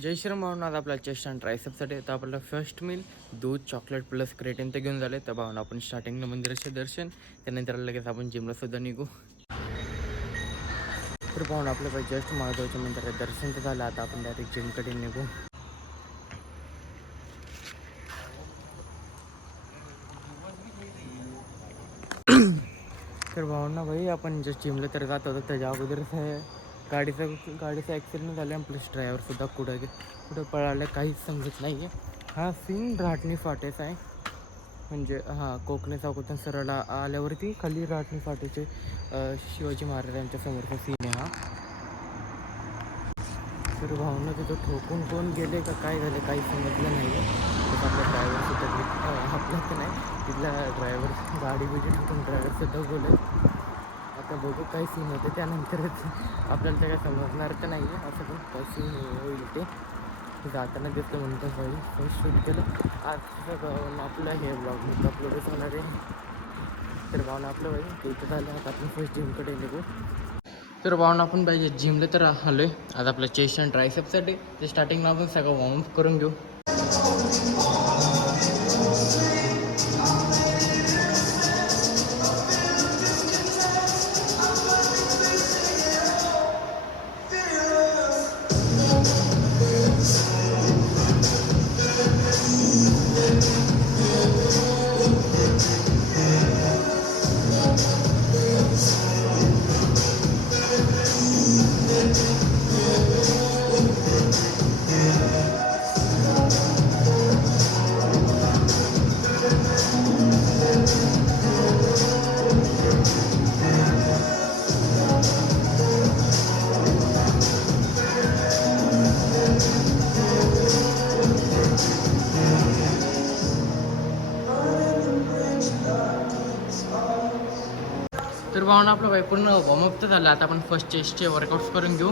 जय श्रीराम भावना. आज आपला चेस्ट आणि ट्रायसेपसाठी तर आपल्याला फर्स्ट मील दूध चॉकलेट प्लस क्रेटिन ते घेऊन झाले. तर भावना आपण स्टार्टिंगला मंदिराचे दर्शन, त्यानंतर लगेच आपण जिमला सुद्धा निघू. तर पाहून आपलं पाहिजे जस्ट महादेवाच्या मंदिरात दर्शन तर झालं. आता आपण डायरेक्ट जिमकडे निघू. तर भावना भाई आपण जस्ट जिमला तर जात होतो त्याच्या अगोदरच गाडीचा ॲक्सिडेंट झाला आणि प्लस ड्रायव्हरसुद्धा कुठं पळालं काहीच समजत नाही आहे. हा सीन राटणी फाटेचा आहे. म्हणजे हां, कोकणे चौकातून सरळ आल्यावरती खाली राटणी फाटेचे शिवाजी महाराजांच्या समोरचा सीन आहे हा. तर भावना तिथं ठोकून कोण गेले का काय झाले काही समजलं नाही आहे. तसं आपला ड्रायव्हरसुद्धा आपला तर नाही तिथला ड्रायव्हर गाडी बिडी ठोकून ड्रायव्हरसुद्धा बोलत. आता बघू काय सीन होते त्यानंतरच आपल्याला तर काय समजणार तर नाही आहे. असं पण काय सीन होईल ते जाताना दिसतं म्हणतो भाई फर्स्ट शूट केलं आज सगळं आपलं हे ब्लॉग अपलोडच होणार आहे. तर भावना आपलं भाई ते इथं झालं. आता आपण फर्स्ट जिमकडे निघू. तर भावना आपण पाहिजे जिमला तर आलो आहे. आज आपलं चेस्ट आणि ट्रायसेपसाठी ते स्टार्टिंगला आपण सगळं वॉर्मअप करून घेऊ. तर भावना आपलं भाई पूर्ण वॉर्मअप तर झालं. आता आपण फर्स्ट चेस्टचे वर्कआउट्स करून घेऊ.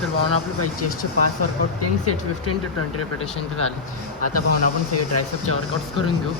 तर भावना आपलं पाहिजे चेस्टचे 5 वर्कआउट 10 सेट 15 to 20 रेपिटेशन झाले. आता भावना आपण सगळे ट्रायसेपचे वर्कआउट्स करून घेऊ.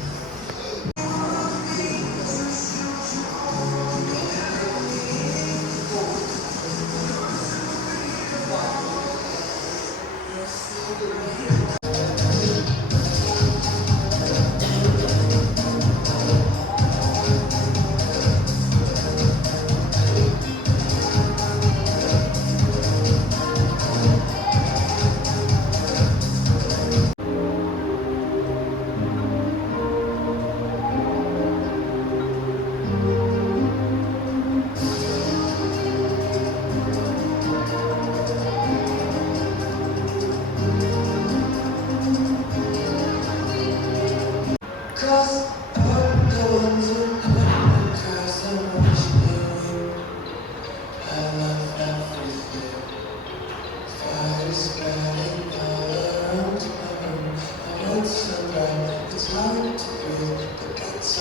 तर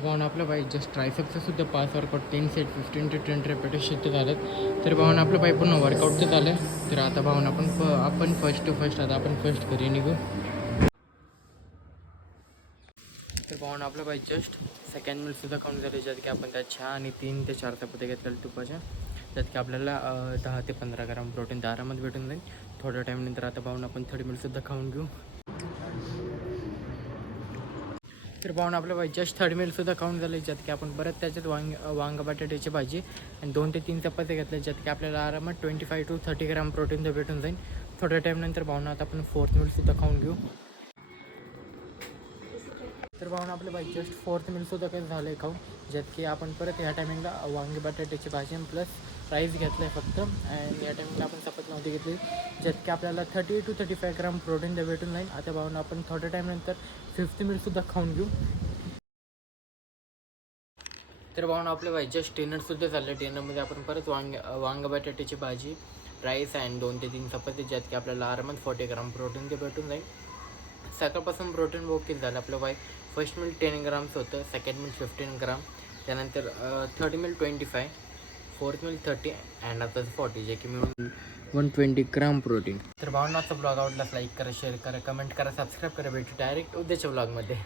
पाहून आपलं बाई जस्ट ट्रायसेपचं सुद्धा pass workout 10 set 15 to 10 repetition तर झालं. तर पाहून आपलं बाई पूर्ण वर्कआउट तर झालं. तर आता पाहून आपण फर्स्ट टू फर्स्ट आता आपण फर्स्ट घरी निघू. तर पाहून आपलं बाई जस्ट सेकंड मिलसुद्धा खाऊन झाले, ज्यात की आपण त्यात चहा आणि 3 ते 4 चपात्या घेतलेल्या तुपाच्या, त्यात की आपल्याला 10 ते 15 ग्राम प्रोटीन तर आरामात भेटून जाईल. थोड्या टाईमनंतर आता पाहून आपण थर्ड मिलसुद्धा खाऊन घेऊ. तर पाहून आपलं बाई जस्ट थर्ड मिलसुद्धा खाऊन झालं, ज्यात की आपण परत त्याच्यात वांग बटाट्याची भाजी आणि 2 ते 3 चपात्या घेतल्या, ज्यात की आपल्याला आरामात 25 to 30 ग्राम प्रोटीन तर भेटून जाईल. थोड्या टाईमनंतर पाहून आता आपण फोर्थ मिलसुद्धा खाऊन घेऊ. तर पाहून आपलं बाई जस्ट फोर्थ मिलसुद्धा काही झालं आहे खाऊन, ज्यात की आपण परत ह्या टायमिंगला वांगी बटाट्याची भाजी प्लस राईस घेतलं आहे फक्त. आणि या टायमिंगला आपण चपाती नव्हती घेतली, ज्यात की आपल्याला 30 to 35 ग्राम प्रोटीन तर भेटून जाईल. आता पाहून आपण थोड्या टाईमनंतर फिफ्थ मिलसुद्धा खाऊन घेऊ. तर पाहून आपलं बाई जस्ट डिनरसुद्धा झालं. डिनरमध्ये आपण परत वांग बटाट्याची भाजी, राईस अँड 2 ते 3 चपाती, ज्यात की आपल्याला आरामात 40 ग्राम प्रोटीन ते भेटून जाईल. सकाळपासून प्रोटीन किती झालं आपलं बाय. फर्स्ट मिल 10 ग्राम्स होतं, सेकंड मिल 15 ग्राम, त्यानंतर third mill 25, fourth mill 30 and आता 40, जे की मिळून 120 ग्राम प्रोटीन. तर भावनाचा ब्लॉग आवडला लाईक करा, शेअर करा, कमेंट करा, सबस्क्राईब करा. भेटू डायरेक्ट उद्याच्या ब्लॉगमध्ये.